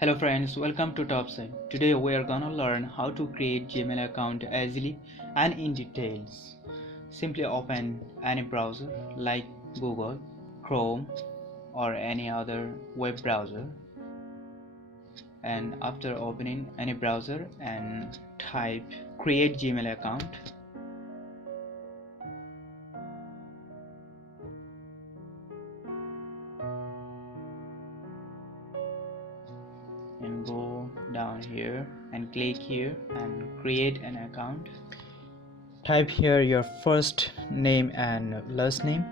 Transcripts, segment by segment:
Hello friends, welcome to Topside. Today we are gonna learn how to create Gmail account easily and in details. Simply open any browser like Google, Chrome or any other web browser, and after opening any browser and type create Gmail account. And go down here and click here and create an account. Type here your first name and last name.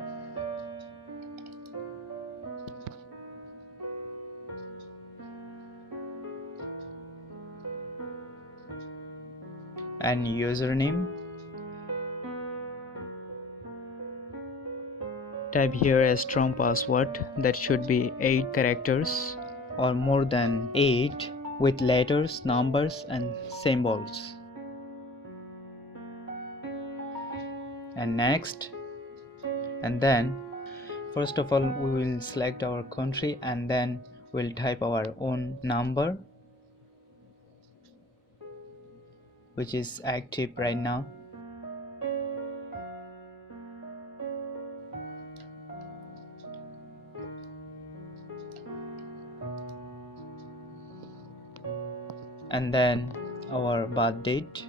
And username. Type here a strong password that should be 8 characters or more than 8 with letters, numbers and symbols. And next, and then first of all we will select our country and then we'll type our own number which is active right now. And then our birth date.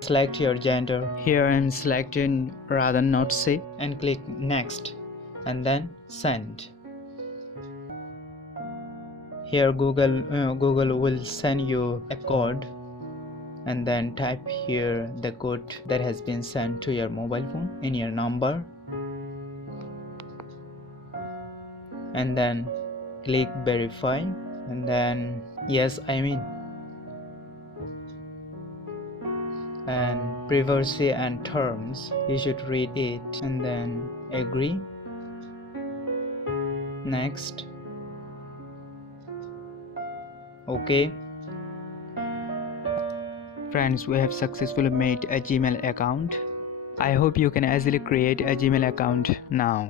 Select your gender. Here I'm selecting rather not say and click next and then send. Here Google will send you a code and then type here the code that has been sent to your mobile phone in your number and then click verify and then yes I'm in. And privacy and terms, you should read it and then agree. Next. Okay. Friends, we have successfully made a Gmail account. I hope you can easily create a Gmail account now.